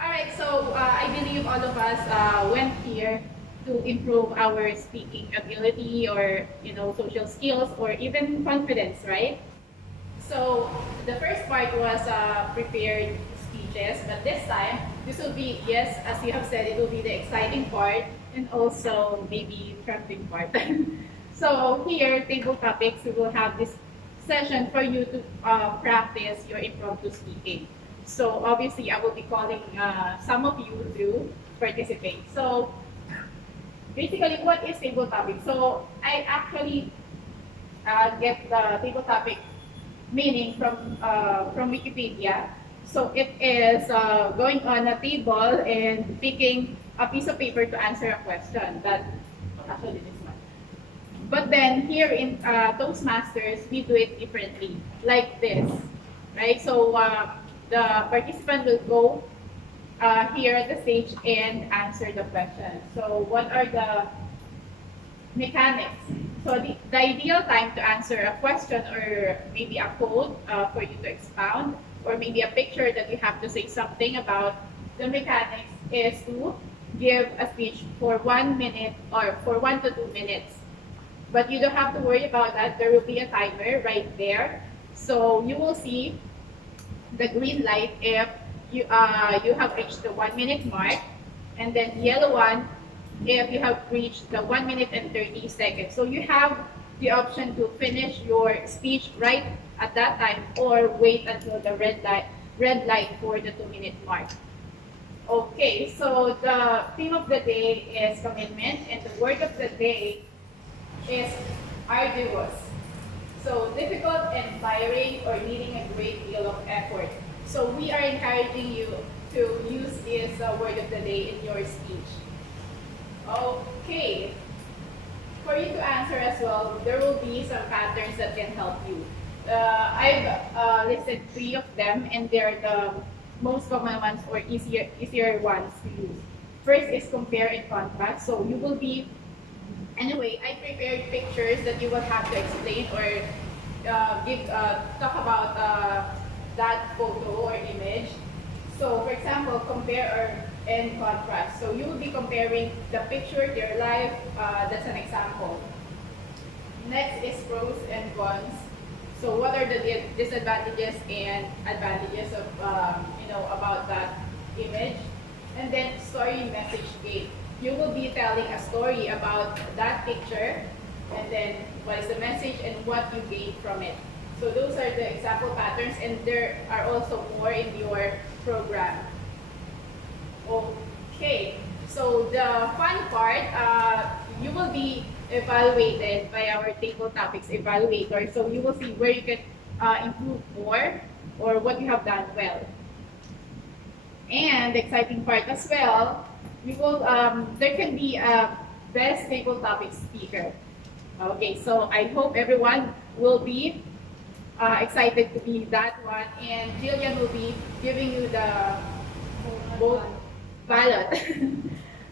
Alright, so I believe all of us went here to improve our speaking ability or social skills or even confidence, right? So the first part was prepared speeches, but this time this will be, yes, as you have said, it will be the exciting part and also maybe trusting part. So here, table topics, we will have this session for you to practice your impromptu speaking. So obviously, I will be calling some of you to participate. So basically, what is table topic? So I actually get the table topic meaning from Wikipedia. So it is going on a table and picking a piece of paper to answer a question. That actually this one. But then here in Toastmasters, we do it differently, like this, right? So the participant will go here at the stage and answer the question. So what are the mechanics? So the ideal time to answer a question or maybe a code for you to expound or maybe a picture that you have to say something about the mechanics is to give a speech for 1 minute or for 1 to 2 minutes. But you don't have to worry about that. There will be a timer right there. So you will see the green light if you have reached the 1 minute mark, and then the yellow one if you have reached the 1 minute and 30 seconds. So you have the option to finish your speech right at that time or wait until the red light for the 2 minute mark. Okay, so the theme of the day is commitment, and the word of the day is arduous. So difficult and tiring or needing a great deal of effort. So we are encouraging you to use this word of the day in your speech. Okay. For you to answer as well, there will be some patterns that can help you. I've listed 3 of them, and they're the most common ones or easier ones to use. First is compare and contrast. So you will be, anyway, I prepared pictures that you will have to explain or talk about that photo or image. So for example, compare and contrast. So you will be comparing the picture to your life. That's an example. Next is pros and cons. So what are the disadvantages and advantages of about that image? And then story message game. You will be telling a story about that picture, and then what is the message and what you gain from it. So those are the example patterns, and there are also more in your program. Okay, so the fun part, you will be evaluated by our table topics evaluator. So you will see where you can improve more or what you have done well. And the exciting part as well, you will there can be a best table topic speaker. Okay, so I hope everyone will be excited to be that one, and Jillian will be giving you the vote ballot.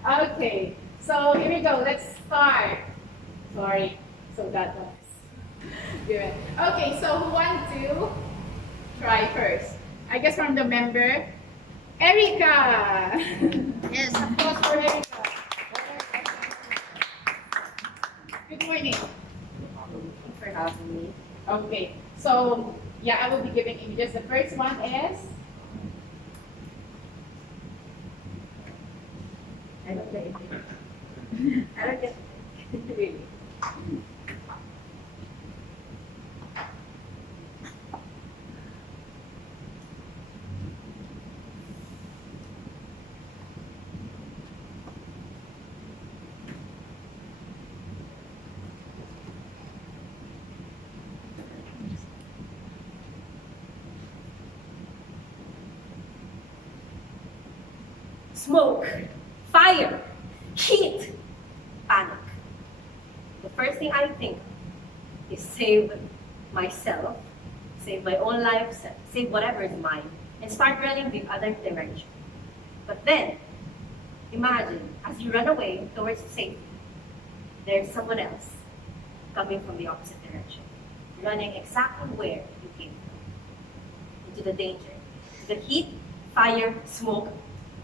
Okay, so here we go. Let's start. Sorry, so that was good. Okay, so who wants to try first? I guess from the member, Erica. Yes. Applause for Erica. Good morning. Thanks for having me. Okay, so yeah, I will be giving images. The first one is. I don't get it. I don't get it. Really. Smoke, fire, heat, panic. The first thing I think is save myself, save my own life, save whatever is mine, and start running the other direction. But then, imagine, as you run away towards safety, there's someone else coming from the opposite direction, running exactly where you came from, into the danger, the heat, fire, smoke,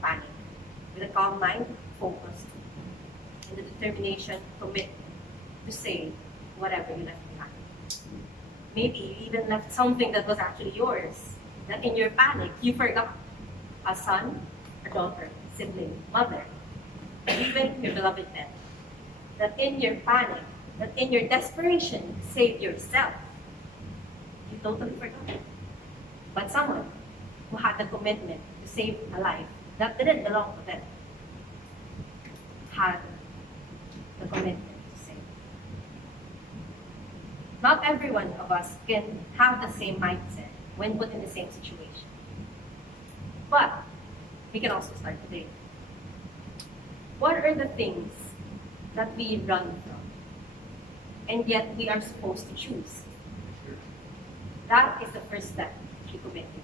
panic. With a calm mind, focused, and the determination, commitment to say whatever you left behind. Maybe you even left something that was actually yours, that in your panic you forgot. A son, a daughter, sibling, mother, even your beloved pet. That in your panic, that in your desperation, save yourself. You totally forgot. But someone who had the commitment to save a life that didn't belong to them had the commitment to save. Not every one of us can have the same mindset when put in the same situation. But we can also start today. What are the things that we run from, and yet we are supposed to choose? That is the first step to committing.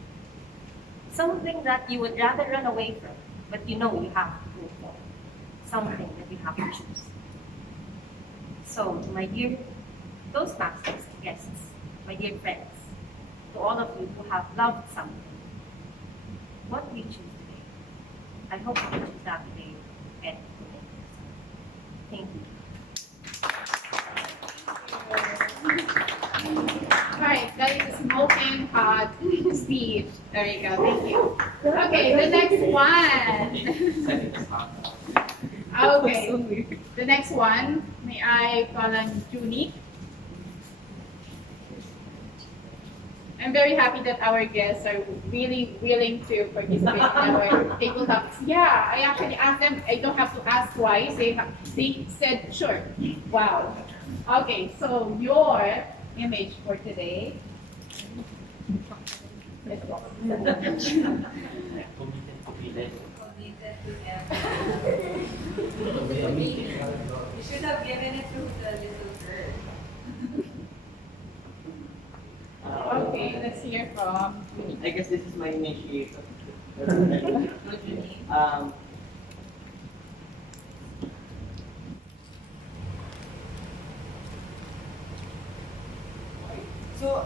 Something that you would rather run away from, but you know you have to go for. Something that you have to choose. So, my dear Toastmasters guests, my dear friends, to all of you who have loved something, what will you choose today? I hope you will choose that today and commit yourself. Thank you. Alright, that is a smoking hot speech. There you go, thank you. Okay, the next one. Okay, the next one, may I call on Junie? I'm very happy that our guests are really willing to participate in our table topics. Yeah, I actually asked them, I don't have to ask twice. They said, sure. Wow. Okay, so your image for today. Let's go. Committed to You should have given it to the little girl. Okay, let's hear from Junie. I guess this is my initiative. So,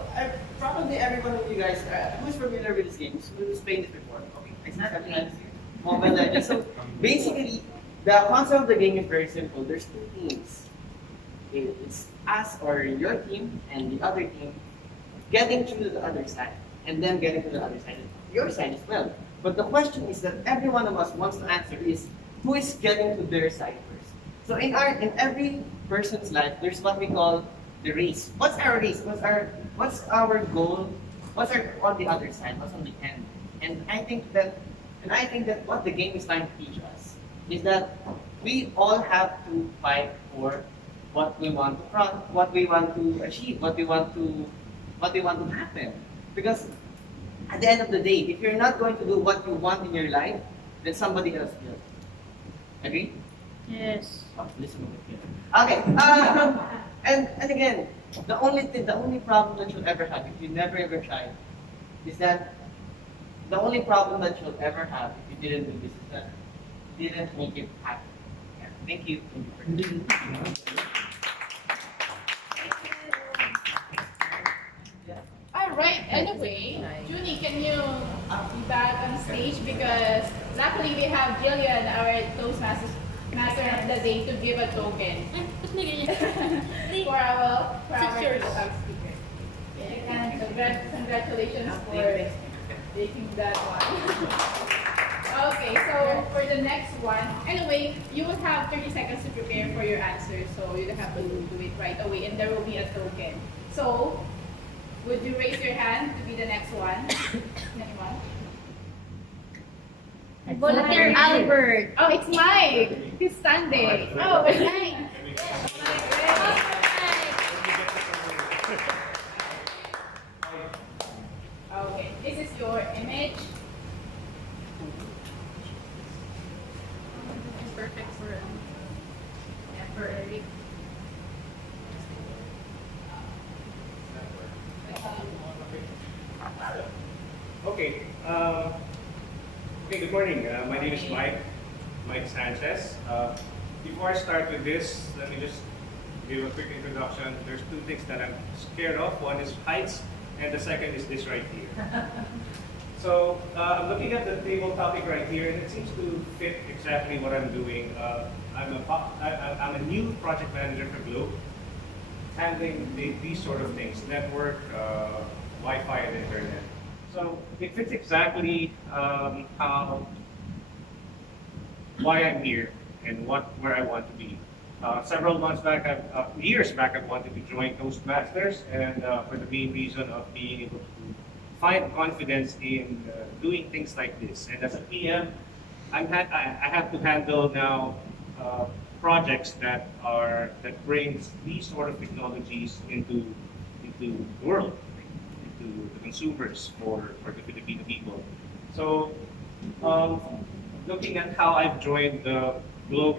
probably every one of you guys who's familiar with this game, who's played this before. Okay, I see something like Mobile Legends. So, basically, the concept of the game is very simple. There's two teams. It's us or your team and the other team getting to the other side, and then getting to the other side, your side as well. But the question is that every one of us wants to answer is, who is getting to their side first? So in every person's life, there's what we call the race. What's our race? What's our goal? What's our on the other side? What's on the end? And I think that what the game is trying to teach us is that we all have to fight for what we want to achieve, what we want to happen. Because at the end of the day, if you're not going to do what you want in your life, then somebody else will. Agree? Yes. Oh, listen over here. Okay. And again, the only problem that you'll ever have if you never ever try is that the only problem that you'll ever have if you didn't do this is that you didn't make it happen. Yeah. Thank you. Alright, anyway, Junie, can you be back on stage? Because luckily we have Jillian, our Toastmasters Master of the Day, to give a token for our speaker. And congratulations for taking that one. Okay, so for the next one, anyway, you will have 30 seconds to prepare for your answer, so you don't have to do it right away, and there will be a token. So, would you raise your hand to be the next one? Anyone? Volunteer Albert. Oh, it's Mike. He's standing. Oh, it's Mike. Okay, this is your image. It's perfect for Eric. Okay. Okay. Good morning. My name is Mike Sanchez. Before I start with this, let me just give a quick introduction. There's two things that I'm scared of. One is heights, and the second is this right here. I'm looking at the table topic right here, and it seems to fit exactly what I'm doing. I'm a new project manager for Globe, handling these sort of things, network, Wi-Fi, and internet. So it fits exactly why I'm here and where I want to be. Several months back, years back, I wanted to join Toastmasters, and for the main reason of being able to find confidence in doing things like this. And as a PM, I have to handle now projects that brings these sort of technologies into the world, into the consumers for the Filipino people. So, looking at how I've joined the Globe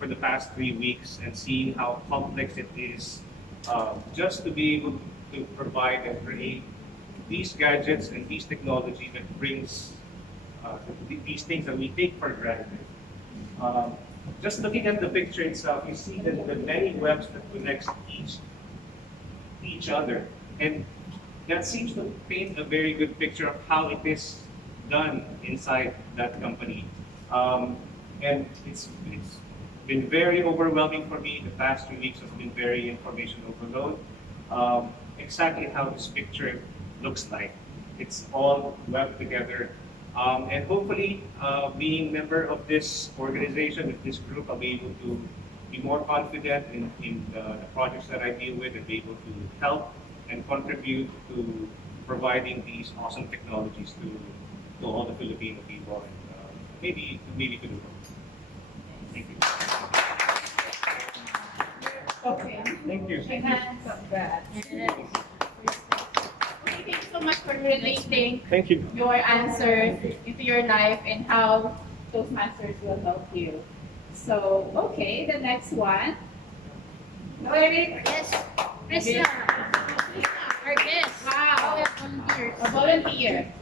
for the past 3 weeks and seeing how complex it is, just to be able to provide and create these gadgets and these technology that brings these things that we take for granted. Just looking at the picture itself, you see that the many webs that connects each other, and that seems to paint a very good picture of how it is done inside that company. And it's been very overwhelming for me. The past 2 weeks has been very information overload. Exactly how this picture looks like. It's all webbed together. And hopefully, being a member of this organization, of this group, I'll be able to be more confident in the projects that I deal with and be able to help and contribute to providing these awesome technologies to all the Filipino people and maybe to the world. Thank you. Okay. Thank you. Thank you so much for relating Thank you. your answer into your life and how Toastmasters will help you. So, okay, the next one. Yes. Krishna. Our guest. Wow. A volunteer.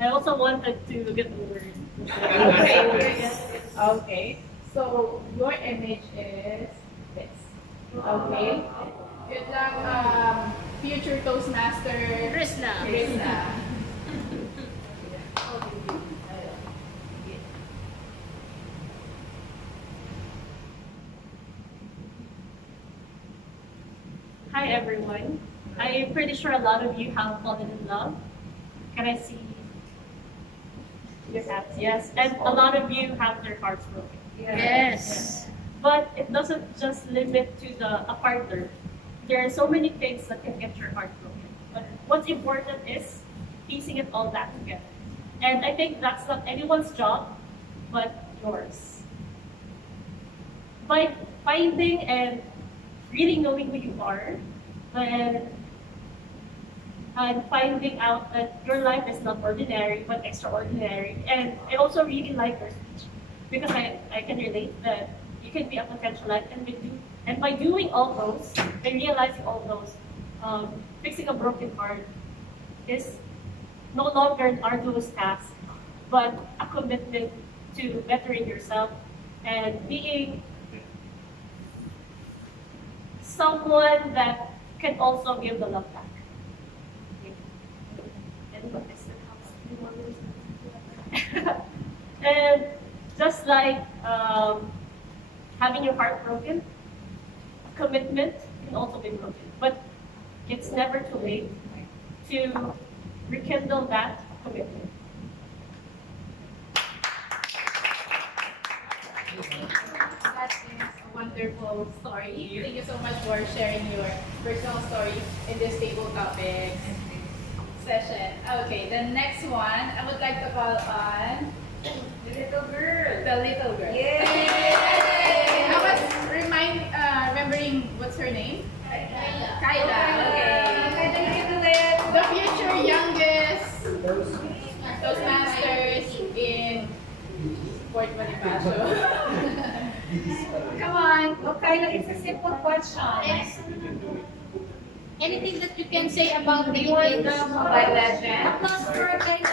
I also wanted to get the word. Okay. Okay. So, your image is this. Okay. Good luck, future Toastmaster Krishna. Krishna. Hi everyone. I'm pretty sure a lot of you have fallen in love. Can I see your hands? Yes. And a lot of you have their hearts broken. Yes. But it doesn't just limit to a partner. There are so many things that can get your heart broken. But what's important is piecing it all back together. And I think that's not anyone's job, but yours. By finding and really knowing who you are, and finding out that your life is not ordinary, but extraordinary. And I also really like your speech, because I can relate that you can be a potential life, and by doing all those, by realizing all those, fixing a broken heart is no longer an arduous task, but a commitment to bettering yourself and being someone that can also give the love back. And just like having your heart broken, commitment can also be broken. But it's never too late to rekindle that commitment. That is a wonderful story. Thank you so much for sharing your personal story in this table topics session. Okay, the next one, I would like to call on The little girl. the little girl. Yay! I was remembering what's her name? Kyla. Kyla. Okay. Kyla, you can do it. The future youngest Toastmasters in Port Bonifacio. Come on. Okay, it's a simple question. Anything that you can say about the You want image? the Mobile Legends? Applause for Kyla.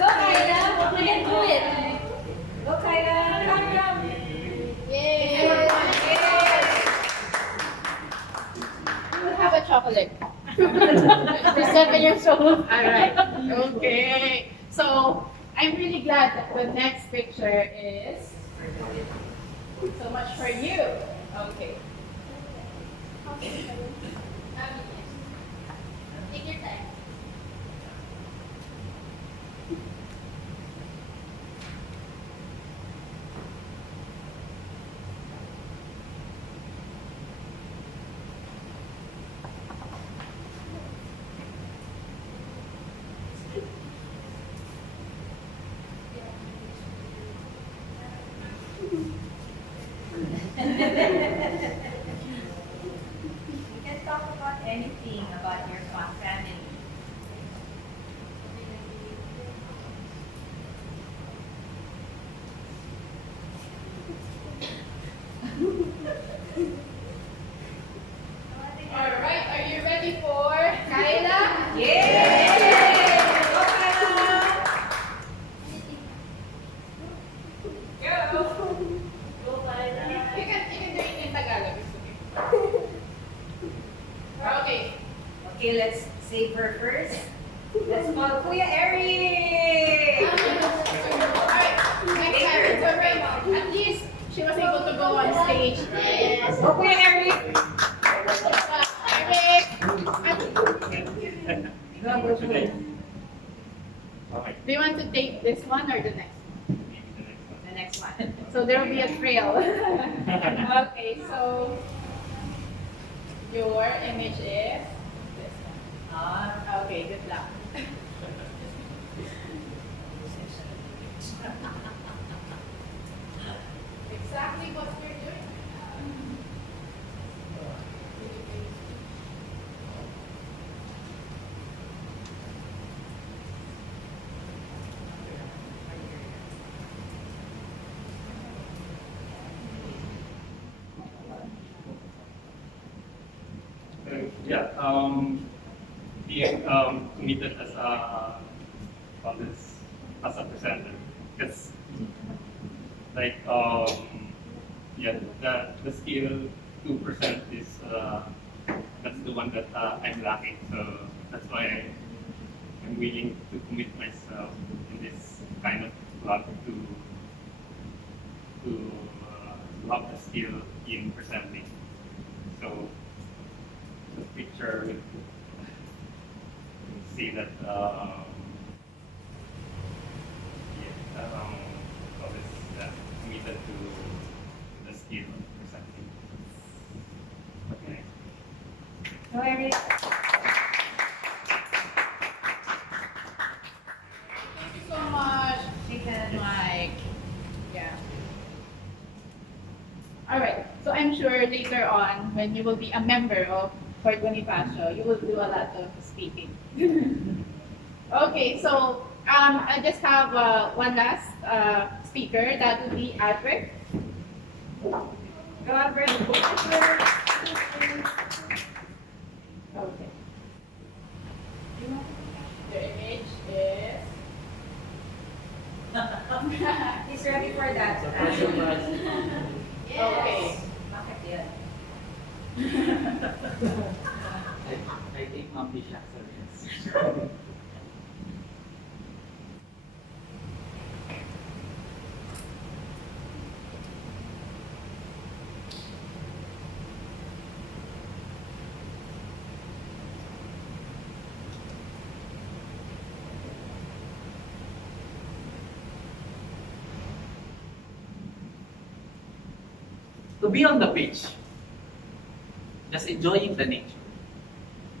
Go, Kyla. You can do it. Go, Kyla. Come. Yay. We'll have a chocolate. years old. Alright, okay. So, I'm really glad that the next picture is so much for you. Okay. Take your time. You can talk about anything about your family. Alright, are you ready for Kyla? Yay! Go, Kyla! Go! Go, Kyla! You can do it in Tagalog. It's okay. Okay. Okay, let's save her first. Let's call Kuya Eric! Alright, next time it's alright. At least she was able to go on stage, right? Yes. Go, Kuya Eric! Eric! Go, go, Kuya. Okay. Do you want to take this one or the next one? Maybe the next one. The next one. So there will be a trail. Okay, so your image is this one. Okay, good luck. Exactly what we're doing. Yeah, being committed as a on this as a presenter, because like yeah, the skill 2% is that's the one that I'm lacking. So that's why I'm willing to commit myself in this kind of club to have the skill in presenting. So the picture will see that committed to the skill of presenting. Okay. Go, Eric. Thank you so much, Mike. Yeah. All right. So I'm sure later on, when you will be a member of Fort Bonifacio, you will do a lot of speaking. Okay. So I just have one last speaker. That would be Albert. Go, Albert. Okay. The image is. He's ready for that. Okay. Bakit yan? I take monthly shots of this. To be on the beach, just enjoying the nature.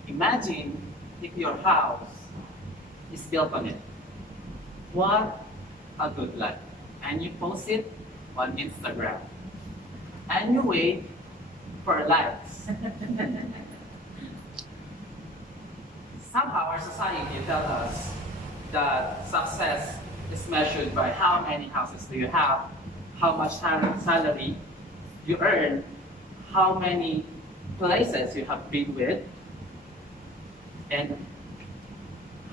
Imagine if your house is built on it. What a good life. And you post it on Instagram. And you wait for likes. Somehow our society tells us that success is measured by how many houses do you have, how much salary you earn, how many places you have been with, and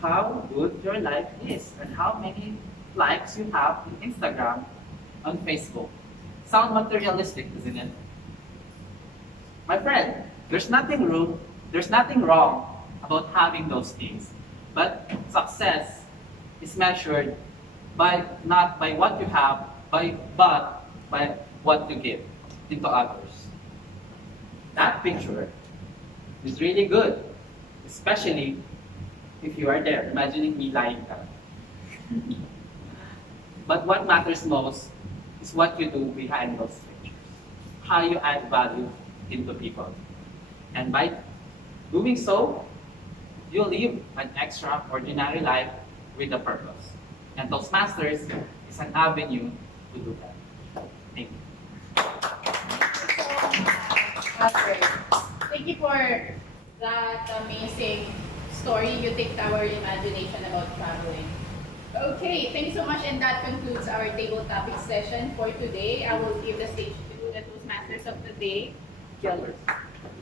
how good your life is, and how many likes you have on Instagram, on Facebook. Sound materialistic, isn't it? My friend, there's nothing wrong about having those things. But success is measured by not by what you have, but by what you give into others. That picture is really good, especially if you are there, imagining me lying down. But what matters most is what you do behind those pictures, how you add value into people. And by doing so, you live an extraordinary life with a purpose. And Toastmasters is an avenue to do that. Thank you. That's great. Thank you for that amazing story. You take our imagination about traveling. Okay, thanks so much, and that concludes our table topic session for today. I will give the stage to the Toastmasters of the day. Killers.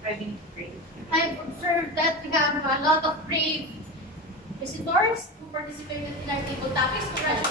I think great. I've observed that we have a lot of brave visitors who participated in our table topics. Congratulations.